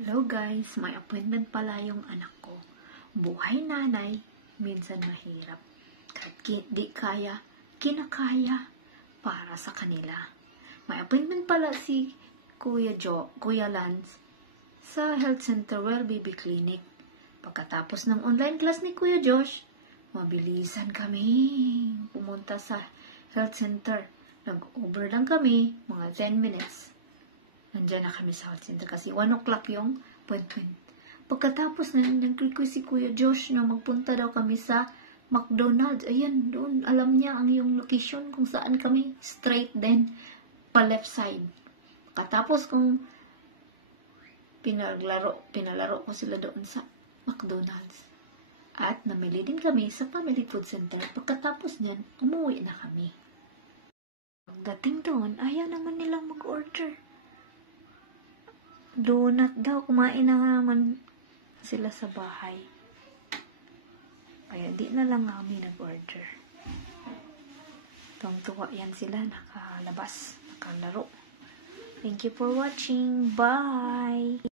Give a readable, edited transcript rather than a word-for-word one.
Hello guys, may appointment pala yung anak ko. Buhay nanay, minsan mahirap. Kahit di kaya, kinakaya para sa kanila. May appointment pala si Kuya Lance sa Health Center Well Baby Clinic. Pagkatapos ng online class ni Kuya Josh, mabilisan kami pumunta sa health center. Nag-Uber lang kami, mga 10 minutes. Nandiyan na kami sa health center kasi 1 o'clock yung appointment. Pagkatapos na nag-request si Kuya Josh na magpunta daw kami sa McDonald's. Ayan, doon. Alam niya ang yung location kung saan kami. Straight then, pa left side. Pagkatapos kung pinalaro ko sila doon sa McDonald's. At namili din kami sa Family Food Center. Pagkatapos niyan, umuwi na kami. Pagdating doon, ayaw naman nilang mag-order. Donut daw. Kumain na naman sila sa bahay. Kaya di na lang kami nag-order. Tuwang-tuwa yan sila. Nakalabas. Nakalaro. Thank you for watching. Bye!